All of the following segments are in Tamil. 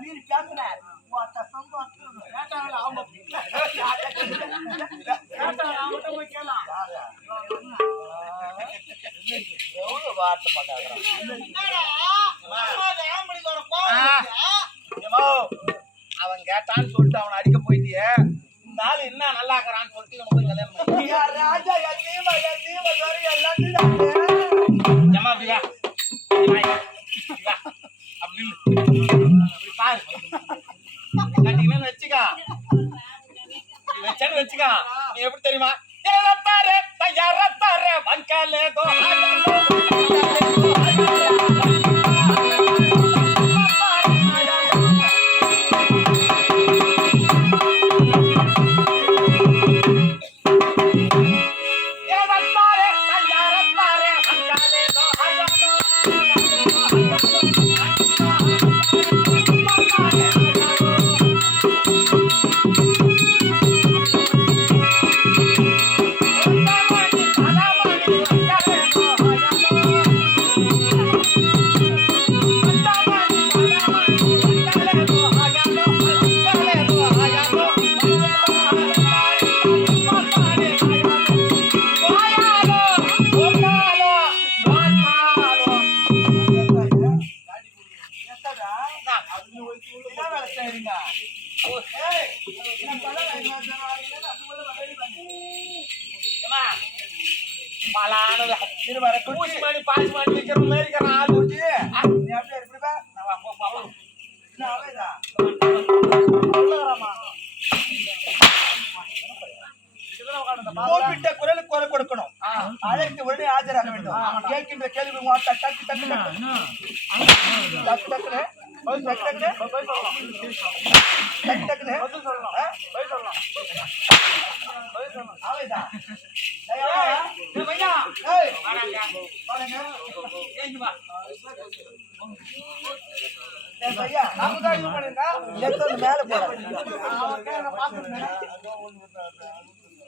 மீறி பேசுன எவ்வளவு வார்த்தை மாட்டாங்க அவன் கேட்டான்னு சொல்லிட்டு அவனை அடிக்க போயிட்டியே இந்த ஆளு என்ன நல்லா இருக்கிறான்னு சொல்லிட்டு போய் கல்யாணம் பாரு வச்சுக்கா வச்சேன்னு வச்சுக்கா நீ எப்படி தெரியுமா வன்காலே குரலுக்கு குரல் கொடுக்கணும் அழைத்து உடனே ஆஜராக வேண்டும் கேட்கின்ற கேள்வி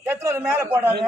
எத்தனை மேல போடாது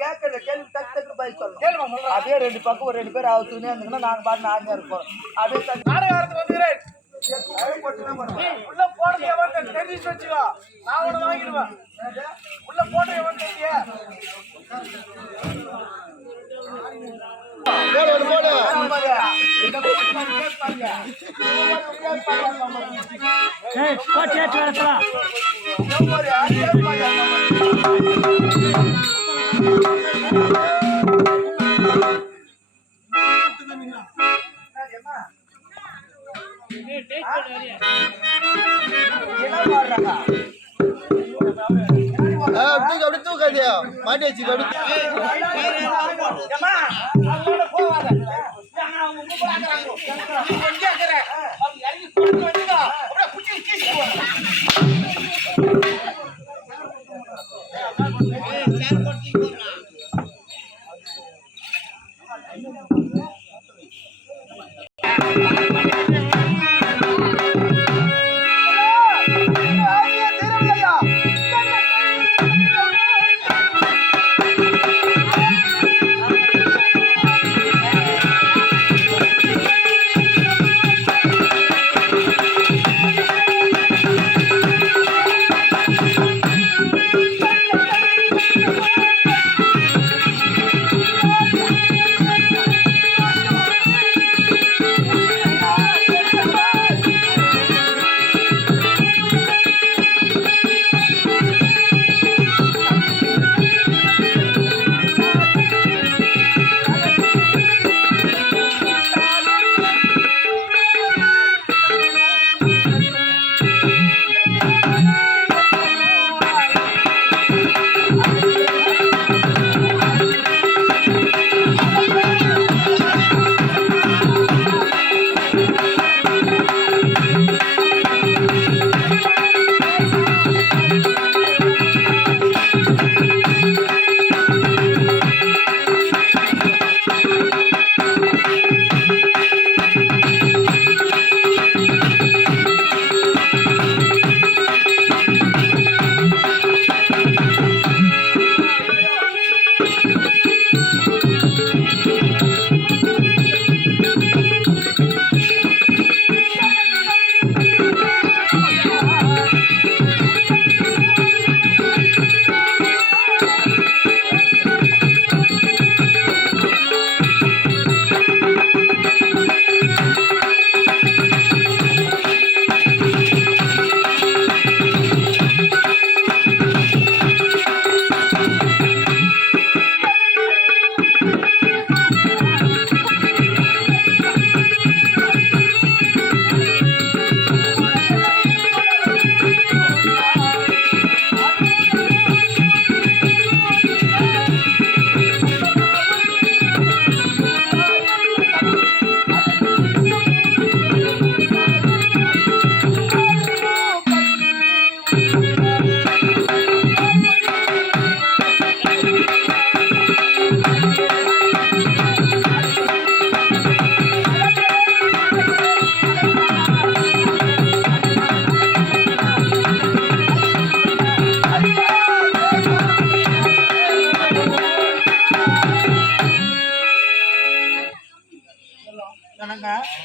கேட்கற கேள்வி டக்கு பதில் சொல்லணும் அப்படியே ரெண்டு பக்கம் ஒரு 2 பேர் துணியா இருந்தீங்கன்னா நாங்க பாட்டு ஆர்மியா இருப்போம் அப்படியே நாடகத்துக்கு வந்துக்கிறேன் உள்ள போடுறது தெரிஞ்சு வச்சுக்கோ நான் உன வாங்கிடுவேன் உள்ள போடுற எவன் தெரியா அப்படி தூக்காதியா மாட்டி வச்சு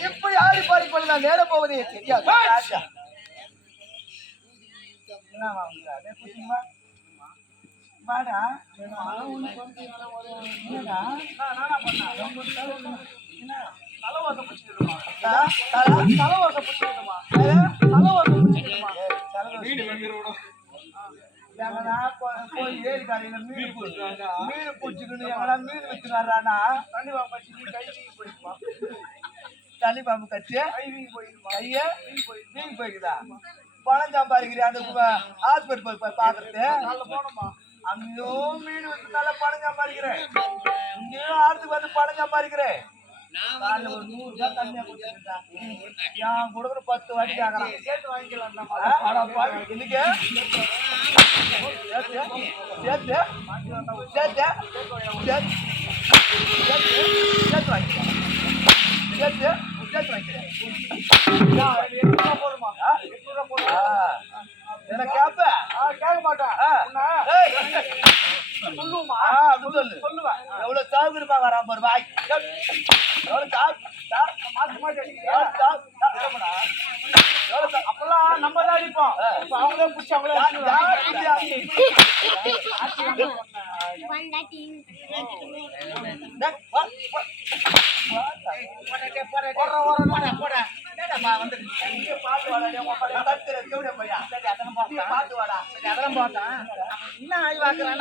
இப்படி ஆடி பாடி பண்ண நான் நேர போவதே தெரியாது. போய் ஏரி காலையில மீன் பிடிச்சிக்கணும் எங்கன்னா மீன் வச்சுக்கிறானா தண்ணி பாம்பு கட்சி கைய மீன் போய்க்குதா பணம் சம்பாதிக்கிறேன் அந்த ஹாஸ்பிட்டல் போய் பாக்குறது அங்கேயும் மீன் வச்சு நல்லா பணம் சம்பாதிக்கிறேன் இங்கேயும் ஆடுறதுக்கு வந்து பணம் சம்பாதிக்கிறேன் ஒரு 100 ரூபாய் கம்மியா கொடுத்துருக்கேன் என் கொடுக்குற 10 வாட்டி கேட்கலாம் சேர்த்து வாங்கிக்கலாம் இன்னைக்கு சேர்த்து வாங்கிக்கலாம் என்ன கேப்ப கேட்க மாட்டேன் சொல்லுவேன் எவ்வளவு சாகுருப்பா வரா ஒரு வாய் அப்பெல்லாம் நம்ம தான் அடிப்போம் அவங்களே பிடிச்சி அவங்களே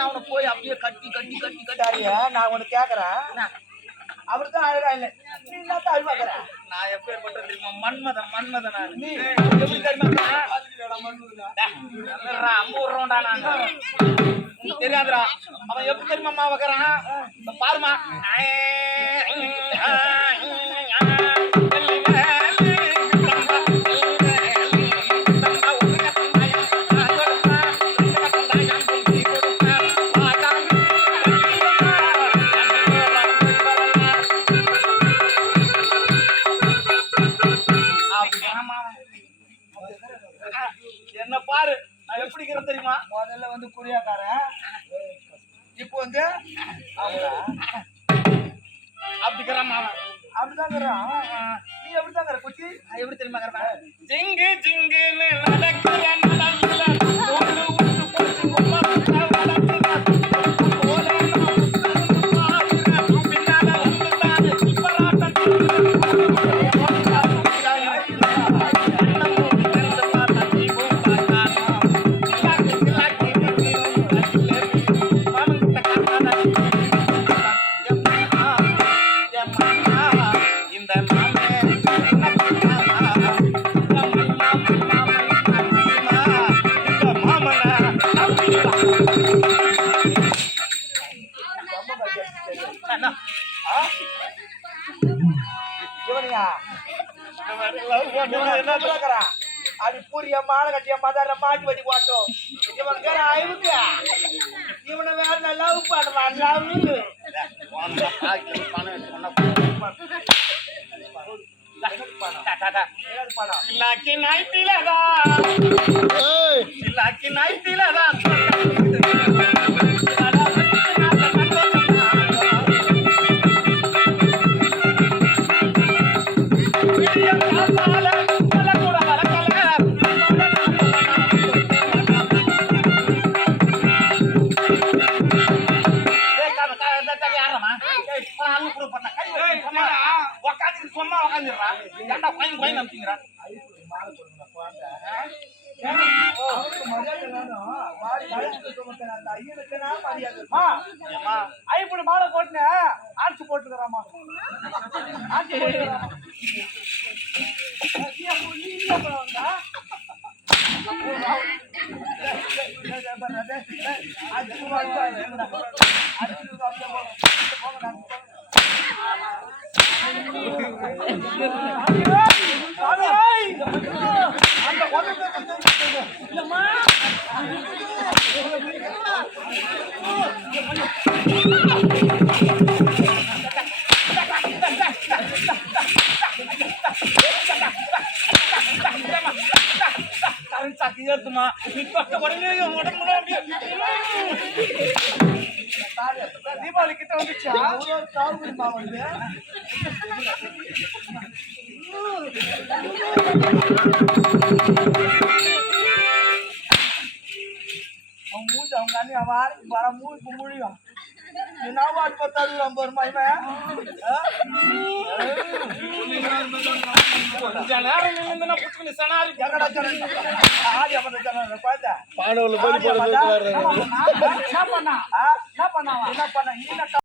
அவனை போய் அப்படியே கட்டி கட்டி கட்டி கட்டாரியா நான் உனக்கு கேக்குறேன் அவருதான் அழகா இல்லை நீ தான் அழுவாக்குற நான் எப்பேற்பட்ட தெரியுமா மன்மதன் நீ எப்படி தெரியுமா அம்பூர்றோம்டா நான் தெரியாதுடா அவன் எப்படி தெரியுமா வைக்கிறான் பாருமா என்ன பாரு நான் எப்படி இருக்கிறேன் தெரியுமா முதல்ல வந்து குடியாக்காரன் இப்போ வந்து அப்படிக்கிறான் அப்படிதான் நீ எப்படிதான் குச்சி எப்படி தெரியுமா ஜிங்கு ஜிங்குன்னு அப்படி பூரிய மாலை கட்டிய மதார மாட்டி வட்டி போட்டோம் இவன் பேர அழுவுக்கு இவனை வேற நல்லா பண்ணுவான் ஐப்படி மாலை போட்டுன ஆட்சி போட்டுக்கிறாமா ஆட்சி போட்டுக்கிறாமா சாக்கியமா நீ பட்ட உடனே உடம்புல தீபாவளி கிட்ட வந்துச்சா வந்து அவன் மூஞ்சி அவங்க அண்ணி அவன் ஆளுக்கு வர மூக்கு முடியும் என்ன வாட்டு பார்த்தாரு 50 ரூபாய்மா கொஞ்ச நேரம் புத்துக்கு சனாரி ஆடி அப்ப பார்த்தா பானவுல போய் என்ன பண்ணா என்ன பண்ணா